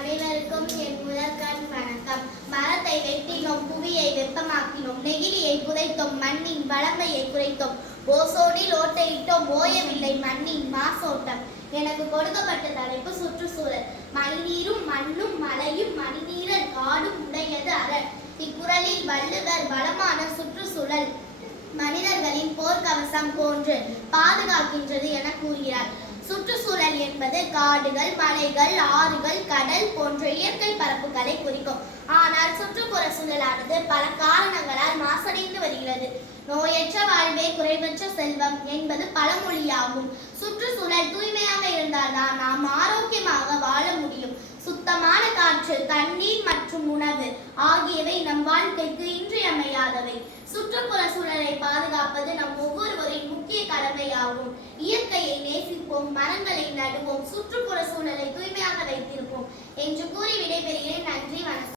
அனைவருக்கும் என் முதற்கண் வணக்கம். மரத்தை வெட்டினோம், புவியை வெப்பமாக்கினோம், நெகிழியை புதைத்தோம், மண்ணின் வளமையை குறைத்தோம், ஓசோனில் ஓட்டையிட்டோம், ஓயவில்லை மண்ணின் மாசோட்டம். எனக்கு கொடுக்கப்பட்ட தலைப்பு சுற்றுச்சூழல். மணிநீரும் மண்ணும் மலையும் மணிநீரல் காடும் உடையது அரண். இக்குறளில் வள்ளுவர் வளமான சுற்றுச்சூழல் மனிதர்களின் போர்க்கவசம் போன்று பாதுகாக்கின்றது என கூறுகிறார். சுற்றுச்சூழல் என்பது காடுகள், மலைகள், ஆறுகள், கடல் போன்ற இயற்கை பரப்புகளை குறிக்கும். ஆனால் சுற்றுப்புற சூழலானது பல காரணங்களால் மாசடைந்து வருகிறது. நோயற்ற வாழ்வே குறைவற்ற செல்வம் என்பது பழமொழியாகும். சுற்றுச்சூழல் தூய்மையாக இருந்தால்தான் நாம் ஆரோக்கியமாக வாழ முடியும். சுத்தமான காற்று, தண்ணீர் மற்றும் உணவு ஆகியவை நம் வாழ்க்கைக்கு இன்றியமையாதவை. சுற்றுப்புற சூழலை பாதுகாப்பது நம் ஒவ்வொருவரின் முக்கிய கடமையாகும். இயற்கையை நேசிப்போம், மரங்களை நடுவோம், சுற்றுப்புற சூழலை தூய்மையாக வைத்திருப்போம் என்று கூறி விடைபெறுகிறேன்.